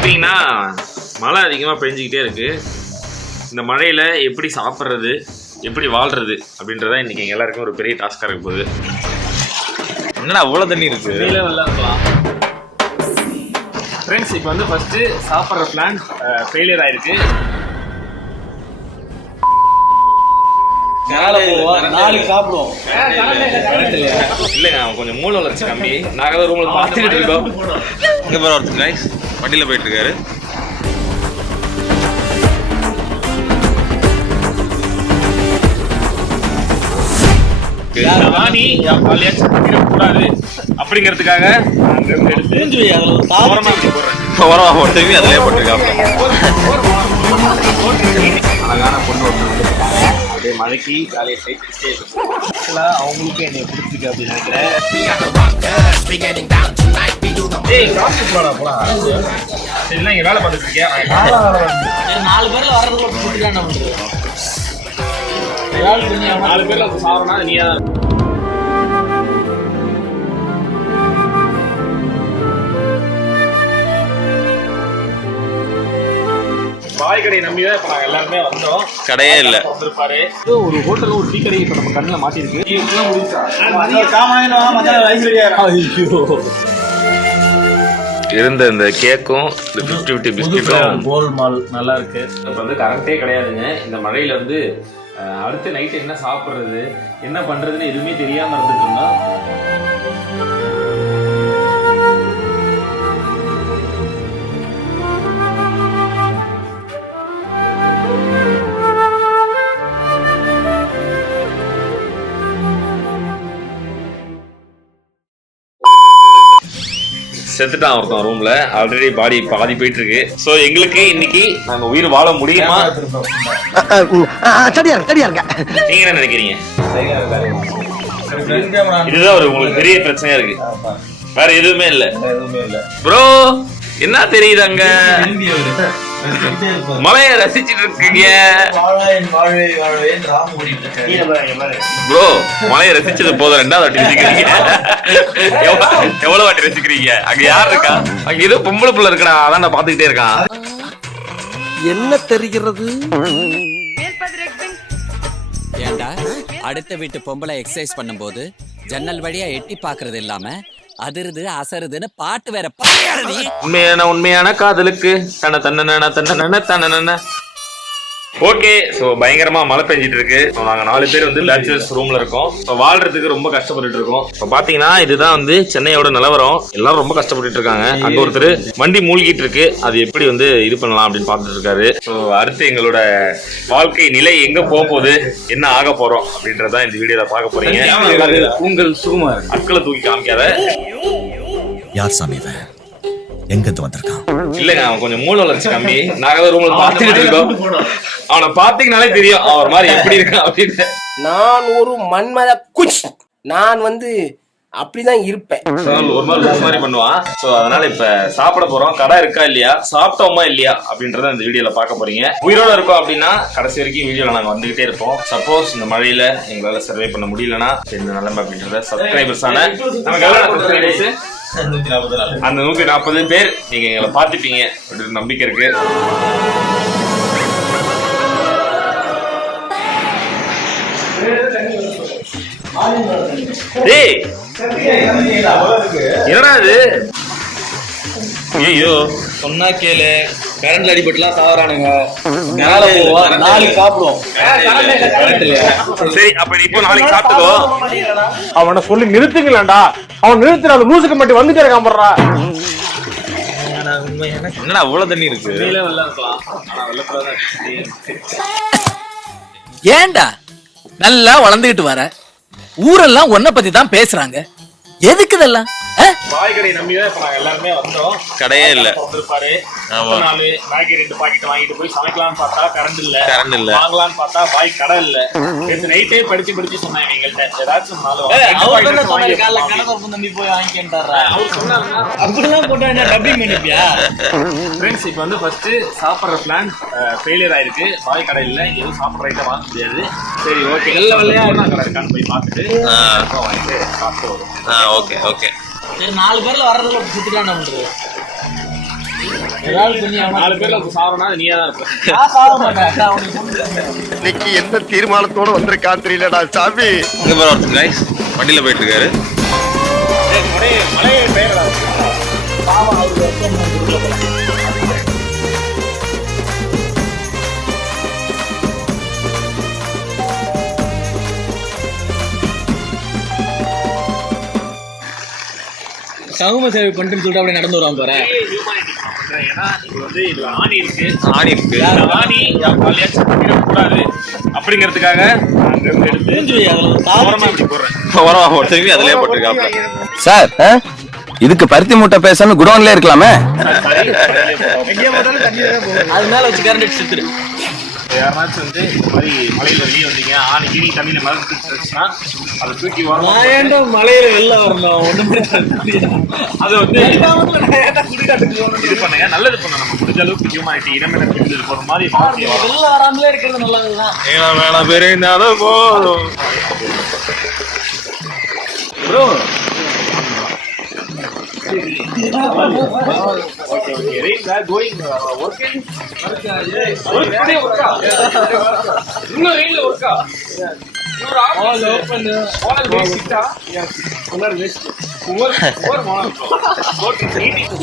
பார்த்தீங்கன்னா மழை அதிகமாக பெஞ்சிக்கிட்டே இருக்கு. இந்த மழையில் எப்படி சாப்பிட்றது, எப்படி வாழ்றது அப்படின்றத இன்னைக்கு எங்கள் எல்லாருக்கும் ஒரு பெரிய டாஸ்காக இருக்க போகுது. என்னடா அவ்வளோ தண்ணி இருக்கு. ஃப்ரெண்ட்ஸ், இப்போ வந்து ஃபர்ஸ்ட்டு சாப்பிட்ற பிளான் ஃபெயிலியர் ஆயிருக்கு. நாளைக்கு சாப்பிடுவோம். இல்லைங்க, அவன் கொஞ்சம் மூளை வளர்ச்சி கம்மி. நாங்கள் ரூம்ல பார்த்துக்கிட்டு இருக்கோம். இங்கே போகிற ஒருத்தர் கைஸ் வண்டியில் போயிட்டு இருக்காரு. கூடாது அப்படிங்கிறதுக்காக அதிலே போட்டிருக்காங்க. அழகான பொண்ணு அப்படியே மழைக்கு காலையை சைட்டு அவங்களுக்கும் என்னை பிடிச்சிருக்கு அப்படின்னு நினைக்கிறேன். சரிங்களா, இங்கே வேலை பார்த்துட்டு இருக்கேன். 4 பேர்ல வர்றதுல 4 பேர்ல சாப்பிடனா நீயா தான். பாய் கடையை நம்பிதான் இப்ப நாங்க எல்லாருமே வந்தோம். கடையே இல்ல வந்திருப்பாரு. ஒரு ஹோட்டல், ஒரு டீ கடை இப்ப நம்ம கண்ணுல மாட்டிருக்கு. இருந்த இந்த கேக்கும் இந்த 50-50 பிஸ்கட்டும் கோல்மால் நல்லா இருக்கு. இப்ப வந்து கரண்டே கிடையாதுங்க. இந்த மழையில வந்து அடுத்த நைட் என்ன சாப்பிட்றது, என்ன பண்றதுன்னு எதுவுமே தெரியாம இருந்துட்டு இருந்தோம். செத்துட்டான் ஒருத்தன் ரூம்ல. ஆல்ரெடி பாடி பாதி போயிட்டு இருக்கு. சோ எங்களுக்கு இன்னைக்கு நாங்க உயிர் வாழ முடியுமா? நீங்க என்ன நினைக்கிறீங்க? இதுதான் ஒரு உங்களுக்கு பெரிய பிரச்சனையா இருக்கு. வேற எதுவுமே இல்ல ப்ரோ. என்ன தெரியுது அங்க? மழைய ரசிச்சிட்டு இருக்கீங்க ப்ரோ. மழைய ரசிச்சது போதும். 2வது வாட்டி ரசிக்கிறீங்க. எவ்வளவு வாட்டி ரசிக்கிறீங்க? அங்க யார் இருக்கா? அங்க ஏதோ பொம்பளை புள்ள இருக்கா, அதான் நான் பாத்துக்கிட்டே இருக்கான். என்ன தெரிகிறது? ஏண்டா அடுத்த வீட்டு பொம்பளை எக்ஸசைஸ் பண்ணும்போது ஜன்னல் வழியா எட்டி பாக்குறது இல்லாம அதிருது அசருதுன்னு பாட்டு வேற பாடுறீ. உண்மையான காதலுக்கு தன்ன தன்ன தன்ன தன்ன. ஓகே, ஸோ பயங்கரமா மழை பெஞ்சிட்டு இருக்கு. நாங்க 4 பேர் வந்து பேச்சுலர்ஸ் ரூம்ல இருக்கோம். இப்போ வாழ்றதுக்கு ரொம்ப கஷ்டப்பட்டு இருக்கோம். இப்போ பாத்தீங்கன்னா இதுதான் வந்து சென்னையோட நிலவரம். எல்லாரும் ரொம்ப கஷ்டப்பட்டு இருக்காங்க. அங்க ஒருத்தர் வண்டி மூழ்கிட்டு இருக்கு. அது எப்படி வந்து இது பண்ணலாம் அப்படின்னு பாத்துட்டு இருக்காரு. ஸோ அடுத்து எங்களோட வாழ்க்கை நிலை எங்க போக போகுது, என்ன ஆக போறோம் அப்படின்றதான் இந்த வீடியோல பார்க்க போறீங்க. உங்கள் சுகுமார் அட்களை தூக்கி காமிக்காத. யார் சாமி எங்க இருந்து வந்திருக்கான்? இல்லங்க, அவன் கொஞ்சம் மூளை வளர்ச்சி கம்மி. நாங்க ரூம்ல பாத்துக்கிட்டு இருக்கோம். அவனை பாத்தீங்கனாலே தெரியும் அவர் மாதிரி எப்படி இருக்கான் அப்படின்னு. நான் ஒரு மன்மத குச். நான் வந்து அப்படிதான் இருப்பேன். ஒரு மாதிரி பண்ணுவான். சோ அதனால இப்ப சாப்பிட போறோம். கடை இருக்கா இல்லையா, சாப்பிட்டோமா இல்லையா அப்படின்றத இந்த வீடியோல பார்க்க போறீங்க. உயிரோட இருக்கோம் அப்படின்னா கடைசி வரைக்கும் வீடியோல நாங்க வந்துகிட்டே இருப்போம். சப்போஸ் இந்த மழையில எங்களால சர்வே பண்ண முடியலன்னா என்ன நிலைமை அப்படின்றத சப்ஸ்கிரைபர்ஸான நமக்கு அந்த 140 பேர் நீங்க எங்களை பார்த்துப்பீங்க அப்படின்னு நம்பிக்கை இருக்கு. டேய் என்னடா இது? ஐயோ சொன்னா கேளு. கரண்ட் அடிபட்டுலாம் சாவறானுங்க. மேல போவோம். நாளைக்கு சாப்பிடுவோம். சரி, அப்ப நீ இப்போ நாளைக்கு சாப்பிட்டுக்கோ. அவனை சொல்லி நிறுத்துங்களா? அவன் நிறுத்துற அந்த லூசுக்கு மட்டும் வந்துட்டே இருக்கான் போடுறா. என்னடா அவ்வளவு தண்ணி இருக்கு? ஏண்டா நல்லா வளர்ந்துகிட்டு வர ஊரெல்லாம் உன்னை பத்தி தான் பேசுறாங்க. எதுக்கு இதெல்லாம்? பாய் கடை நம்பிதான் இப்ப நாங்க எல்லாருமே வந்தோம். கடையே இல்ல. வந்திருப்பாரு. மேகி 2 பாக்கெட் வாங்கிட்டு போய் சமைக்கலாம்னு பார்த்தா கரண்ட் இல்ல. வாங்கலாம்னு பார்த்தா பாய் கடை இல்ல. நைட்டே படிச்சு சொன்னாங்க எங்கள்கிட்ட ஏதாச்சும் தம்பி போய் வாங்கிட்டாரா? அவர் சொன்னாங்க. அப்படிதான் போட்டா டப்பிங் பண்ணிப்பியா? ஃப்ரெண்ட்ஸ், இப்போ வந்து ஃபர்ஸ்ட் சாப்பிட்ற பிளான் ஃபெயிலியர் ஆயிருக்கு. பாய் கடை இல்ல, எதுவும் சாப்பிட்ற ஐட்டம் வாங்க முடியாது. சரி ஓகே, நல்ல வெள்ளையா கடை இருக்கான்னு போய் பார்த்துட்டு வாங்கிட்டு சாப்பிட்டு வரும். Okay okay. சரி, 4 பேர்ல வர்றதுல சுத்திட்டான். 4 பேர்ல சாவறனா நீயா தான் இருப்ப. இன்னைக்கு என்ன தீர்மானத்தோட வந்திருக்கான்னு தெரியலடா சாமி. இங்க பாரு ஒருத்தர் guys வண்டியில போயிட்டு இருக்காரு. மலையே பெயர்டா. சமூக சேவை பண்ணிட்டு சொல்லிட்டு அப்படியே நடந்து வருவாங்க பாரு. ஏன்னா இது வந்து இதுல ஆணி இருக்கு. ஆணி யாரையாச்சும் பண்ணிடக்கூடாது அப்படிங்கிறதுக்காக அங்க இருந்து எடுத்து ஓரமா இப்படி போடுறேன். ஓரமா போட்டு அதுலயே போட்டுருக்காங்க. சார் இதுக்கு பருத்தி மூட்டை பேசாம குடோன்ல இருக்கலாமே. அது மேல வச்சு கரண்ட் அடிச்சு எடுத்துரு. யாராச்சும் வந்து இந்த மாதிரி மலையில வெளியே வந்தீங்க ஆணி கீழி தண்ணியில மறந்துச்சுன்னா அதை தூக்கி வரணும். மலையில வெளில வரணும் ஒண்ணுமே அது வந்து இது பண்ணுங்க நல்லது பண்ண நம்ம முடிஞ்ச அளவுக்கு ஹியூமானிட்டி இனமேல போற மாதிரி வெளில வராமலே இருக்கிறது நல்லதுதான். வேணாம் பேரு இருந்தாலும் போதும் ப்ரோ.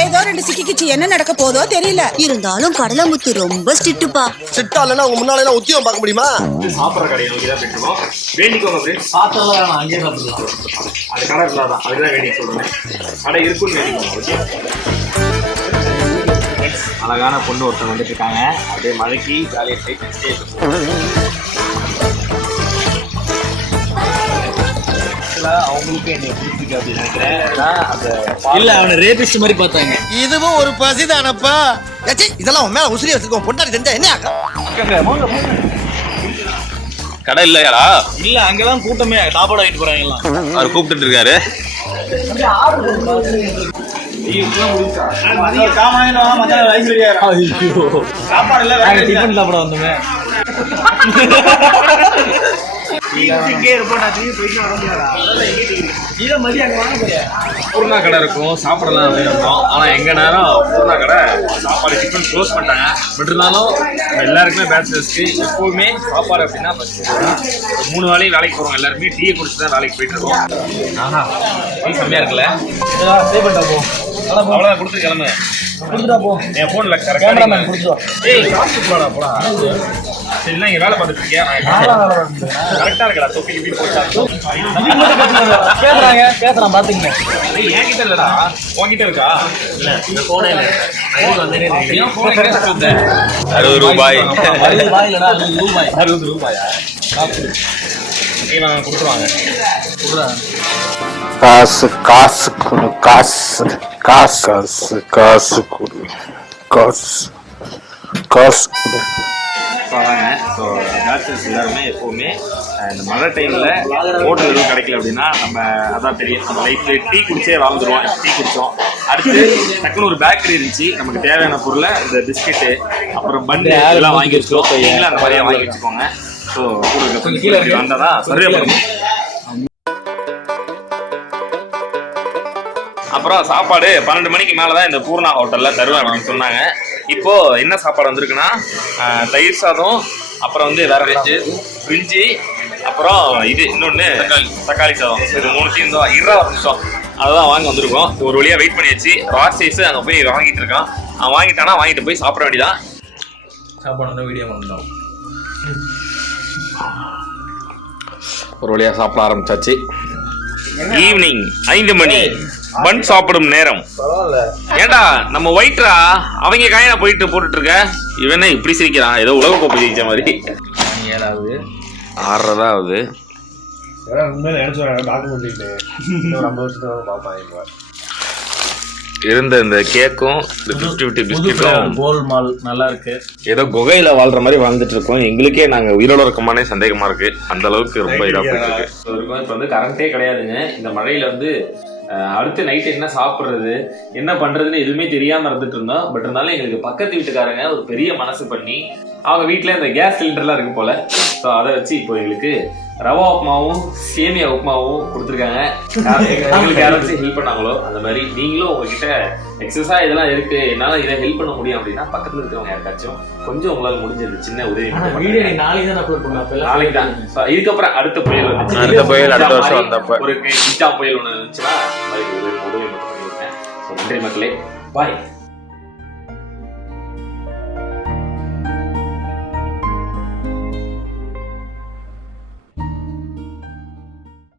ஏதோ 2 சிக்கிக்கிச்சு என்ன நடக்க போதோ தெரியல. இருந்தாலும் கடலமுத்து ரொம்ப ஸ்ட்ரிக்ட்டுப்பா. சிட்டா இல்லைன்னா உங்க முன்னால எல்லாம் உத்தியோகம் பார்க்க முடியுமா? சாப்பிட்ற கடையை நோக்கி தான் போயிட்டுருக்கோம். வேண்டிக்கோங்க ஃப்ரெண்ட்ஸ். சாப்பிடலாம் அங்கேயே சாப்பிடலாம். அது கடை இருக்கலாம் தான் அதுதான் வேண்டிக்க சொல்றேன். கடை இருக்குன்னு வேண்டிக்கோங்க. ஓகே அழகான பொண்ணு ஒருத்தர் வந்துட்டு இருக்காங்க. அப்படியே மழைக்கு ஜாலியாக அவங்களுக்கு என்னை பிடிச்சிருக்கு அப்படின்னு நினைக்கிறேன். இல்ல அவனை ரேபிஸ்ட் மாதிரி பார்த்தாங்க. இதுவும் ஒரு பசிதானப்பா. இதெல்லாம் உன் மேல உசிரி வச்சிருக்கோம். பொண்டாடி செஞ்சா என்ன ஆகும்? கடை இல்லையாடா? இல்ல அங்கதான் கூட்டமே சாப்பாடு வாங்கிட்டு போறாங்க எல்லாம். அவர் கூப்பிட்டு இருக்காரு. டிஃபன் சாப்பிட வந்தோமே. பூர்ணா கடை இருக்கும் சாப்பிடலாம் அப்படின்னு இருந்தோம். ஆனா எங்க நேரம் பூர்ணா கடை சாப்பாடு டிஃபன் க்ளோஸ் பண்ணிட்டாங்க. பட் இருந்தாலும் எல்லாருக்குமே பேச்சுலர்ஸ்க்கு எப்பவுமே சாப்பாடு அப்படின்னா 3 வேளையும் வேலைக்கு போறோம். எல்லாருமே டீயை குடிச்சு தான் வேலைக்கு போயிட்டு இருக்கோம். ஆனா டீ செம்மையா இருக்குல்ல. அவ்வளவுதான் கொடுத்து கிளம்பு. என் போன்ல போடா. சரி இங்க வேலை பார்த்துட்டு இருக்கியா? கரெக்டா இருக்கடா. தொப்பி போட்டா பேசுறான் பாத்துங்க. என்கிட்ட இல்லடா உன்கிட்ட இருக்கா? இல்ல இந்த போனே இல்ல. 60 ரூபாய். 60 ரூபாயா? நான் கொடுத்துருவாங்க. காசு காசு கொடு காசு காசு காசு காசு கொடு காசு காசு கொடு. ஸோ பேச்சுலர்ஸ் எல்லாருமே எப்போவுமே இந்த மழை டைமில் ஹோட்டல் எதுவும் கிடைக்கல அப்படின்னா நம்ம அதான் தெரியும் நம்ம லைஃப்பில் டீ குடிச்சே வாழ்ந்துருவோம். டீ குடித்தோம். அடுத்து டக்குன்னு ஒரு பேக்கரி இருந்துச்சு. நமக்கு தேவையான பொருளை இந்த பிஸ்கெட்டு அப்புறம் பன்னு எல்லாம் வாங்கி வச்சுக்கோம். நீங்களும் அந்த மாதிரியாக வாங்கி வச்சுக்கோங்க. ஸோ உங்களுக்கு கீழே வந்தால் தான் சர்வே பண்ணுங்க. அப்புறம் சாப்பாடு 12 மணிக்கு மேலே தான் இந்த பூர்ணா ஹோட்டலில் தருவேன் அப்படின்னு சொன்னாங்க. இப்போ என்ன சாப்பாடு வந்திருக்குன்னா தயிர் சாதம், அப்புறம் வந்து வேற பிரிஞ்சி, அப்புறம் இது இன்னொன்று தக்காளி சாதம். இது 3 தான் 20 நிமிஷம் அதெல்லாம் வாங்க வந்திருக்கோம். ஒரு வழியாக வெயிட் பண்ணியாச்சு. ராஸ் சைஸ் அங்கே போய் வாங்கிட்டு இருக்கான். அவன் வாங்கிட்டானா வாங்கிட்டு போய் சாப்பிட வேண்டியதான். சாப்பாடு வந்து வீடியோ பண்ணோம். ஒரு வழியாக சாப்பிட ஆரம்பிச்சாச்சு. ஈவினிங் 5 மணி பன் சாப்பிடும் நேரம். ஏண்டா நம்ம ஒயிட்ரா அவங்க காயினா போயிட்டு போட்டுட்டு இருக்க. இவனே இப்படி சிரிக்கிறான். ஏதோ உலக கோப்பை ஜெயிச்ச மாதிரி. 7வது 6 ஆகுது. இருந்த இந்த கேக்கும் இந்த 50-50 பிஸ்கெட்டும் கோல்மால் நல்லா இருக்கு. ஏதோ குகையில வாழ்ற மாதிரி வாழ்ந்துட்டு இருக்கோம். எங்களுக்கே நாங்க உயிரோட இருக்கமானே சந்தேகமா இருக்கு. அந்த அளவுக்கு ரொம்ப இதா போயிட்டு இருக்கு. இப்ப வந்து கரண்டே கிடையாதுங்க. இந்த மழையில வந்து அடுத்து நைட் என்ன சாப்பிட்றது என்ன பண்றதுன்னு எதுவுமே தெரியாம இருந்துட்டு இருந்தோம். பட் இருந்தாலும் எங்களுக்கு பக்கத்து வீட்டுக்காரங்க ஒரு பெரிய மனசு பண்ணி அவங்க வீட்டுல இந்த கேஸ் சிலிண்டர்லாம் இருக்கு போல. ஸோ அதை வச்சு இப்போ எங்களுக்கு ரவா உப்புமாவும் சேமியா உப்புமாவும் கொடுத்துருக்காங்க. எங்களுக்கு யாராச்சும் ஹெல்ப் பண்ணாங்களோ அந்த மாதிரி நீங்களும் உங்ககிட்ட எக்ஸஸா இதெல்லாம் இருக்கு, என்னால இதை ஹெல்ப் பண்ண முடியும் அப்படின்னா பக்கத்துல இருக்கிறவங்க யாருக்காச்சும் கொஞ்சம் உங்களால முடிஞ்சது சின்ன உதவி நாளைக்கு தான். இதுக்கப்புறம் அடுத்த புயல் வந்து அடுத்த புயல் அடுத்த வருஷம் வந்தப்ப ஒரு கிட்டா புயல் ஒண்ணு இருந்துச்சுன்னா அந்த மாதிரி ஒரு உதவி மட்டும் பண்ணிவிட்டேன். நன்றி மக்களே, பாய்.